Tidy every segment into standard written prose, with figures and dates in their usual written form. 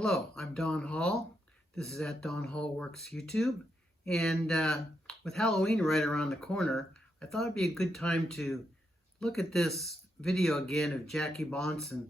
Hello, I'm Don Hall. This is at Don Hall Works YouTube. And with Halloween right around the corner, I thought it'd be a good time to look at this video again of Jackie Bahnsen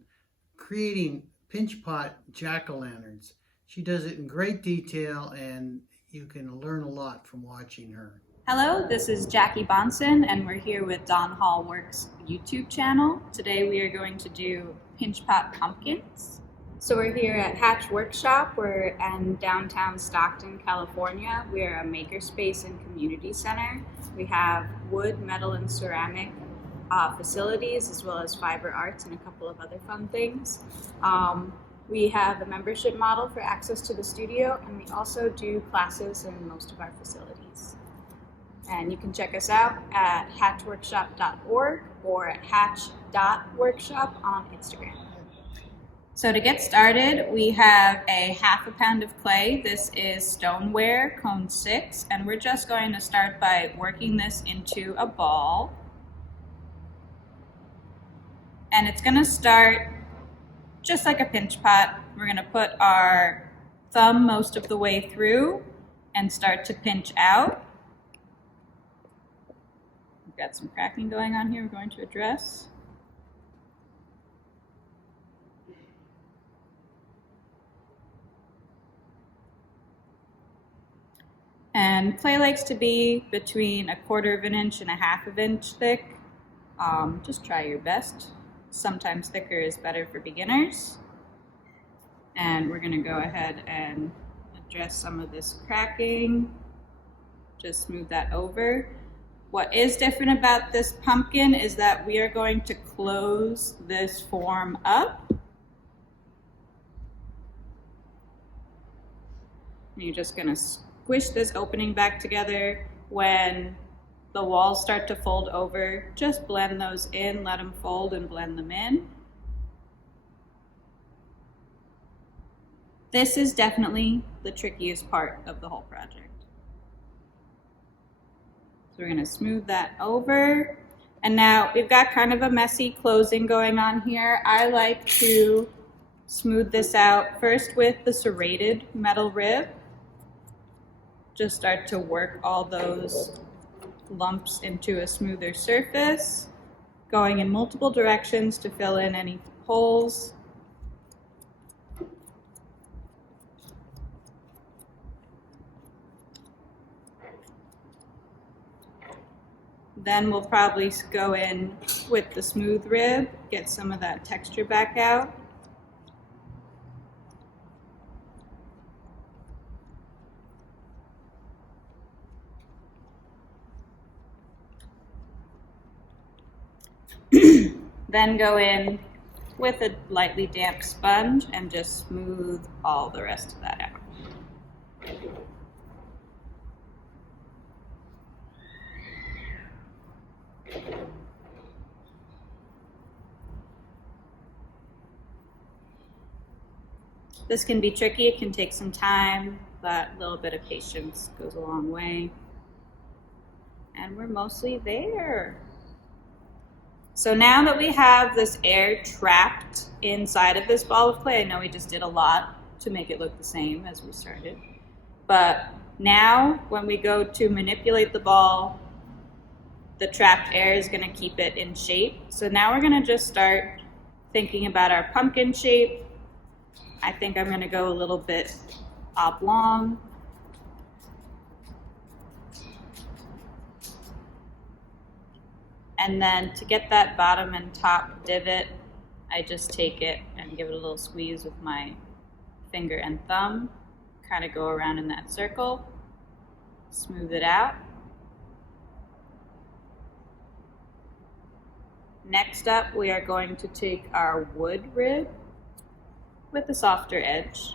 creating pinch pot jack-o'-lanterns. She does it in great detail and you can learn a lot from watching her. Hello, this is Jackie Bahnsen and we're here with Don Hall Works YouTube channel. Today we are going to do pinch pot pumpkins. So we're here at Hatch Workshop. We're in downtown Stockton, California. We're a makerspace and community center. We have wood, metal, and ceramic facilities, as well as fiber arts and a couple of other fun things. We have a membership model for access to the studio, and we also do classes in most of our facilities. And you can check us out at hatchworkshop.org or at hatch.workshop on Instagram. So to get started, we have a ½ pound of clay. This is stoneware, cone 6, and we're just going to start by working this into a ball. And it's going to start just like a pinch pot. We're going to put our thumb most of the way through and start to pinch out. We've got some cracking going on here we're going to address. And clay likes to be between 1/4 of an inch and 1/2 of an inch thick. Just try your best. Sometimes thicker is better for beginners. And we're going to go ahead and address some of this cracking. Just smooth that over. What is different about this pumpkin is that we are going to close this form up. And you're just going to squish this opening back together. When the walls start to fold over, just blend those in, let them fold and blend them in. This is definitely the trickiest part of the whole project. So we're going to smooth that over. And now we've got kind of a messy closing going on here. I like to smooth this out first with the serrated metal rib. Just start to work all those lumps into a smoother surface, going in multiple directions to fill in any holes. Then we'll probably go in with the smooth rib, get some of that texture back out. Then go in with a lightly damp sponge and just smooth all the rest of that out. This can be tricky, it can take some time, but a little bit of patience goes a long way. And we're mostly there. So now that we have this air trapped inside of this ball of clay, I know we just did a lot to make it look the same as we started, but now when we go to manipulate the ball, the trapped air is going to keep it in shape. So now we're going to just start thinking about our pumpkin shape. I think I'm going to go a little bit oblong. And then to get that bottom and top divot, I just take it and give it a little squeeze with my finger and thumb, kind of go around in that circle, smooth it out. Next up, we are going to take our wood rib with a softer edge,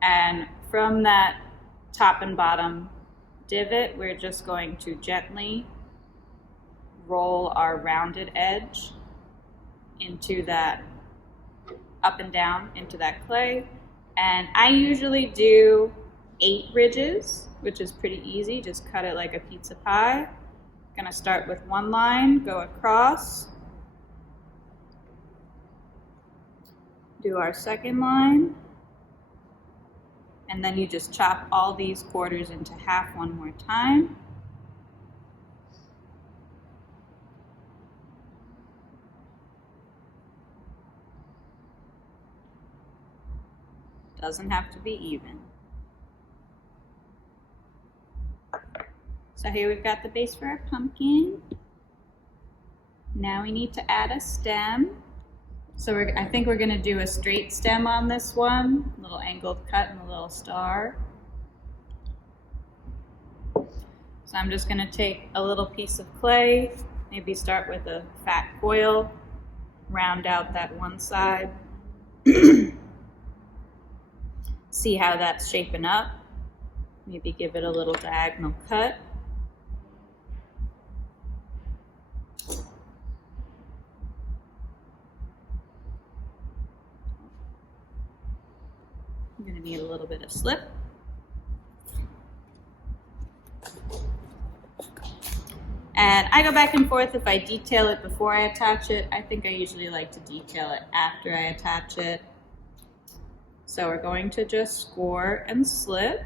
and from that top and bottom divot, we're just going to gently roll our rounded edge into that, up and down into that clay. And I usually do 8 ridges, which is pretty easy. Just cut it like a pizza pie. Gonna start with one line, go across, do our second line, And then you just chop all these quarters into half one more time. Doesn't have to be even. So here we've got the base for our pumpkin. Now we need to add a stem. So I think we're gonna do a straight stem on this one, a little angled cut and a little star. So I'm just gonna take a little piece of clay, maybe start with a fat coil, round out that one side. See how that's shaping up. Maybe give it a little diagonal cut. I'm going to need a little bit of slip. And I go back and forth if I detail it before I attach it. I think I usually like to detail it after I attach it. So we're going to just score and slip.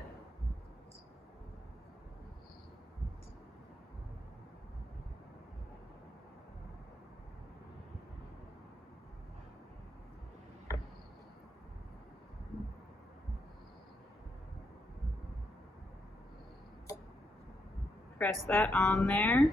Press that on there.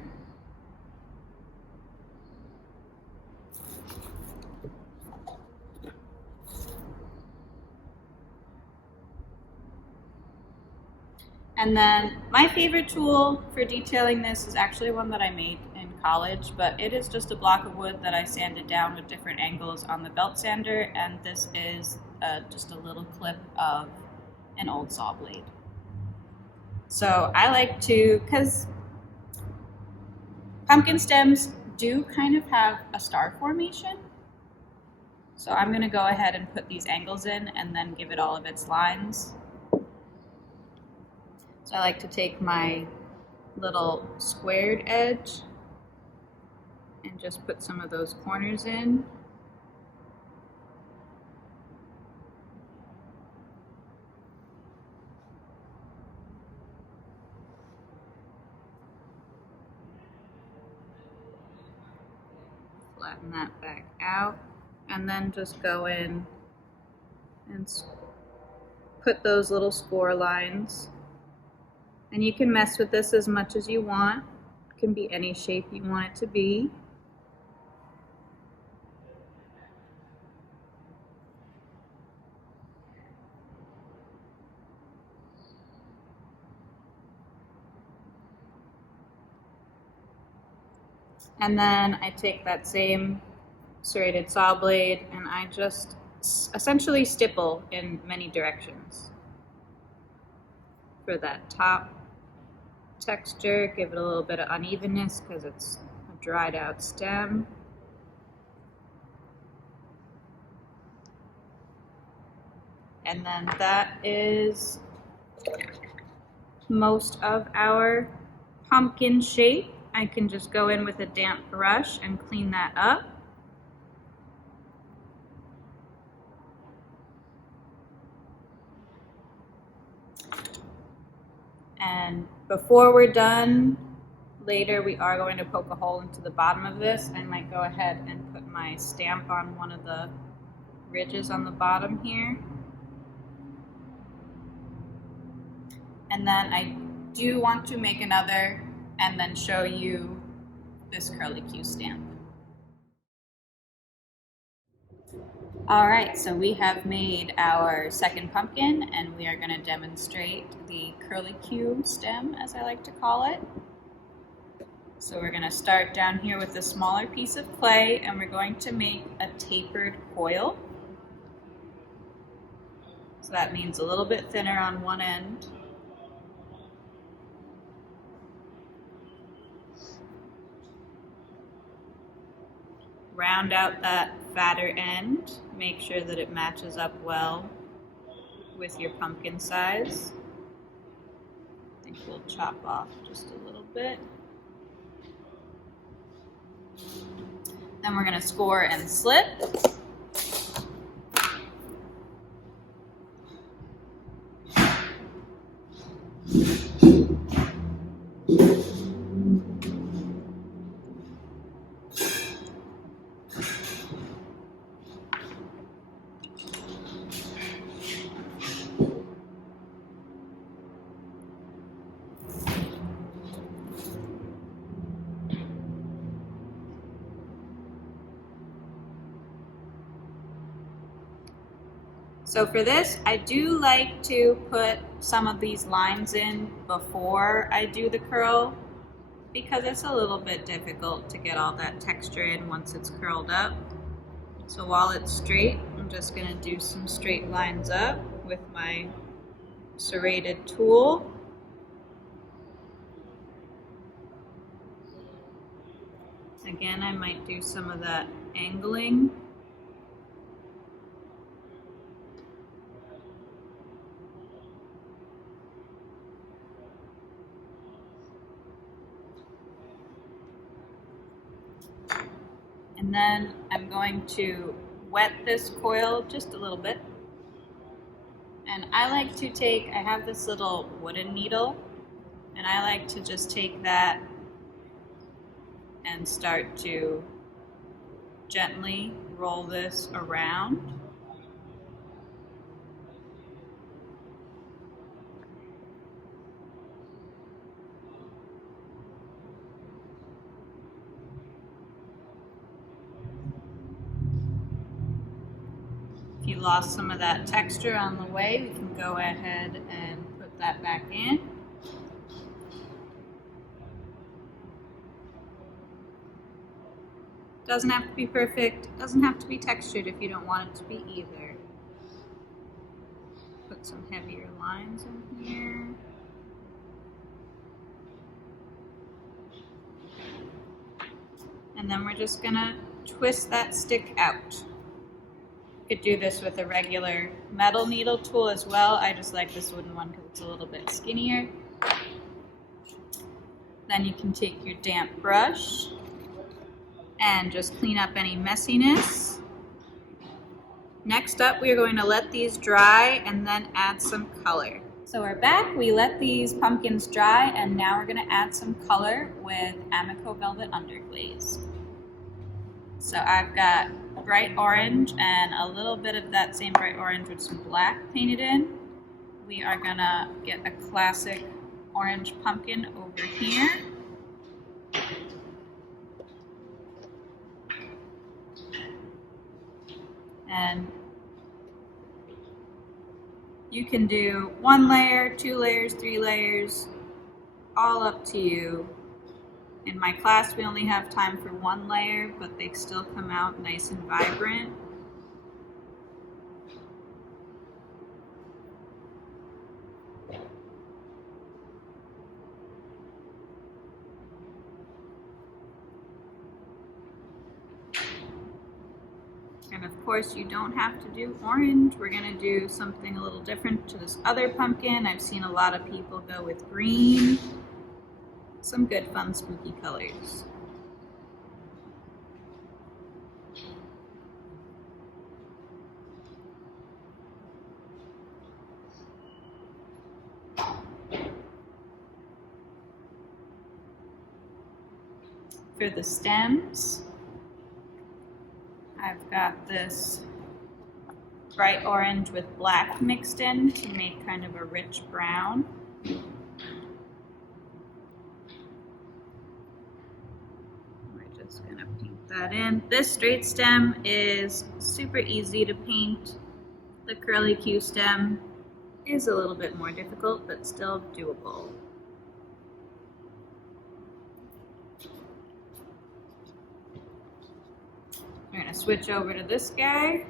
And then my favorite tool for detailing this is actually one that I made in college, but it is just a block of wood that I sanded down with different angles on the belt sander, and this is just a little clip of an old saw blade. So I like to, because pumpkin stems do kind of have a star formation, so I'm going to go ahead and put these angles in and then give it all of its lines. So I like to take my little squared edge and just put some of those corners in. Flatten that back out, and then just go in and put those little score lines. And you can mess with this as much as you want. It can be any shape you want it to be. And then I take that same serrated saw blade and I just essentially stipple in many directions. For that top texture, give it a little bit of unevenness because it's a dried out stem. And then that is most of our pumpkin shape. I can just go in with a damp brush and clean that up. And before we're done, later we are going to poke a hole into the bottom of this. I might go ahead and put my stamp on one of the ridges on the bottom here. And then I do want to make another and then show you this curlicue stamp. All right, so we have made our second pumpkin and we are going to demonstrate the curlicue stem, as I like to call it. So we're going to start down here with a smaller piece of clay and we're going to make a tapered coil. So that means a little bit thinner on one end. Round out that fatter end, make sure that it matches up well with your pumpkin size. I think we'll chop off just a little bit. Then we're going to score and slip. So for this, I do like to put some of these lines in before I do the curl because it's a little bit difficult to get all that texture in once it's curled up. So while it's straight, I'm just gonna do some straight lines up with my serrated tool. Again, I might do some of that angling. And then I'm going to wet this coil just a little bit. And I like to I have this little wooden needle, and I like to just take that and start to gently roll this around. If you lost some of that texture on the way, we can go ahead and put that back in. Doesn't have to be perfect, doesn't have to be textured if you don't want it to be either. Put some heavier lines in here. And then we're just gonna twist that stick out. You could do this with a regular metal needle tool as well. I just like this wooden one because it's a little bit skinnier. Then you can take your damp brush and just clean up any messiness. Next up, we are going to let these dry and then add some color. So we're back, we let these pumpkins dry, and now we're gonna add some color with Amico Velvet Underglaze. So I've got bright orange and a little bit of that same bright orange with some black painted in. We are gonna get a classic orange pumpkin over here. And you can do 1 layer, 2 layers, 3 layers, all up to you. In my class, we only have time for 1 layer, but they still come out nice and vibrant. And of course, you don't have to do orange. We're gonna do something a little different to this other pumpkin. I've seen a lot of people go with green. Some good, fun, spooky colors. For the stems, I've got this bright orange with black mixed in to make kind of a rich brown. We're just gonna paint that in. This straight stem is super easy to paint. The curly Q stem is a little bit more difficult, but still doable. We're gonna switch over to this guy.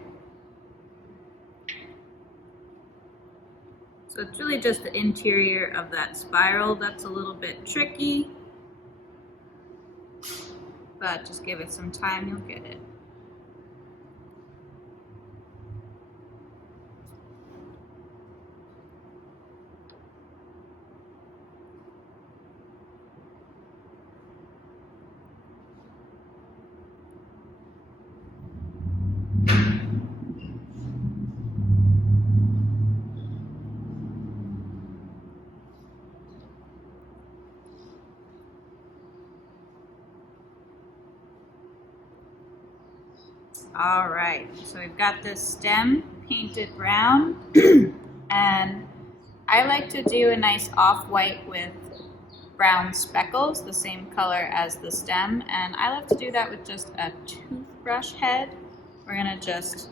So it's really just the interior of that spiral that's a little bit tricky, but just give it some time, you'll get it. All right, so we've got this stem painted brown, and I like to do a nice off-white with brown speckles, the same color as the stem, and I like to do that with just a toothbrush head. We're gonna just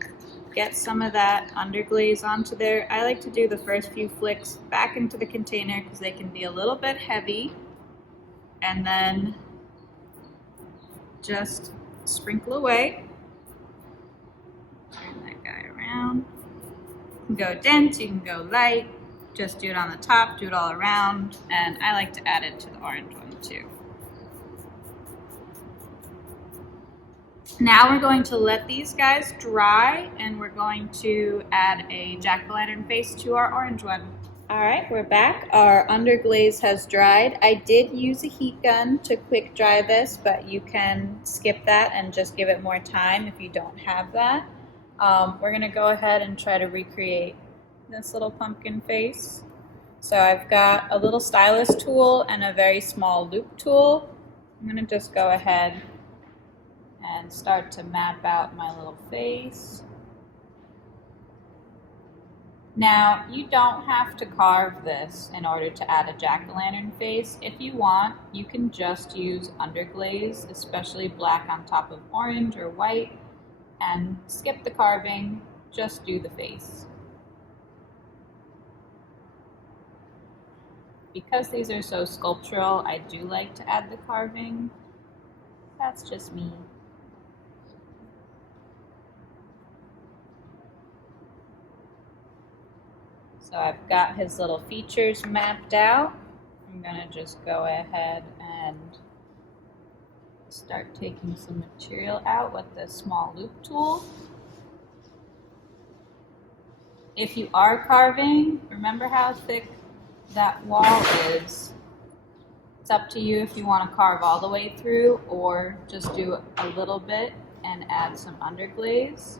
get some of that underglaze onto there. I like to do the first few flicks back into the container because they can be a little bit heavy, and then just sprinkle away. Turn that guy around. You can go dense, you can go light, just do it on the top, do it all around, and I like to add it to the orange one too. Now we're going to let these guys dry, and we're going to add a jack-o'-lantern face to our orange one. All right, we're back. Our underglaze has dried. I did use a heat gun to quick dry this, but you can skip that and just give it more time if you don't have that. We're gonna go ahead and try to recreate this little pumpkin face. So I've got a little stylus tool and a very small loop tool. I'm gonna just go ahead and start to map out my little face. Now, you don't have to carve this in order to add a jack-o'-lantern face. If you want, you can just use underglaze, especially black on top of orange or white, and skip the carving, just do the face. Because these are so sculptural, I do like to add the carving. That's just me. So I've got his little features mapped out. I'm gonna just go ahead and start taking some material out with the small loop tool. If you are carving, remember how thick that wall is. It's up to you if you want to carve all the way through or just do a little bit and add some underglaze.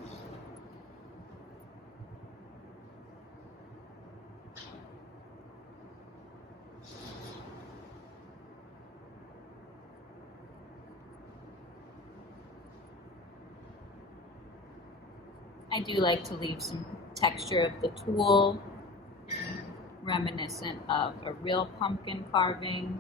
I do like to leave some texture of the tool, reminiscent of a real pumpkin carving.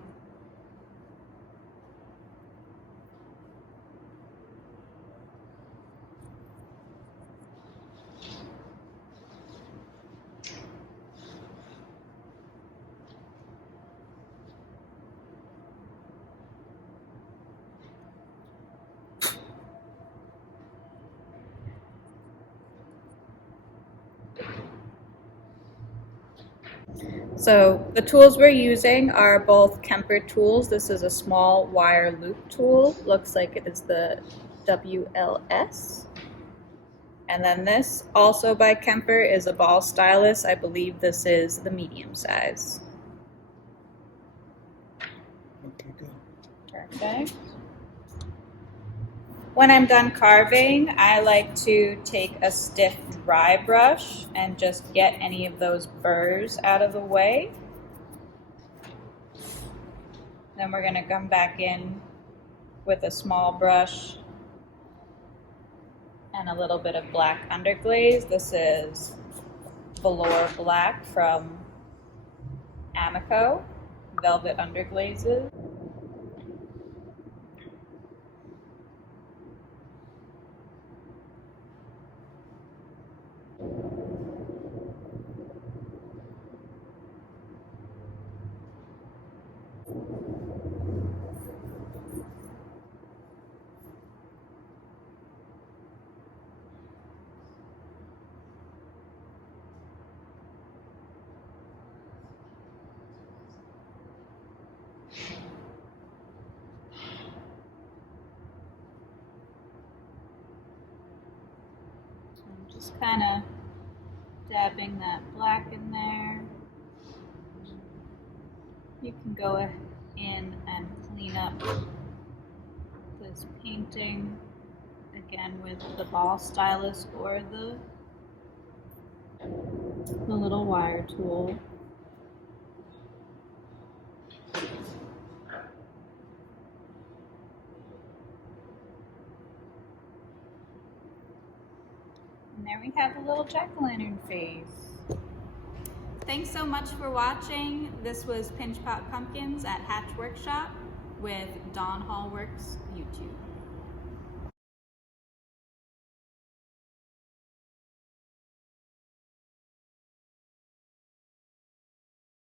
So the tools we're using are both Kemper tools. This is a small wire loop tool. Looks like it is the WLS. And then this, also by Kemper, is a ball stylus. I believe this is the medium size. Okay, good. Perfect. When I'm done carving, I like to take a stiff dry brush and just get any of those burrs out of the way. Then we're going to come back in with a small brush and a little bit of black underglaze. This is Velour Black from Amico, Velvet Underglazes. Just kind of dabbing that black in there. You can go in and clean up this painting again with the ball stylus or the little wire tool. And there we have a little jack-o'-lantern face. Thanks so much for watching. This was Pinch Pot Pumpkins at Hatch Workshop with Dawn Hall Works YouTube.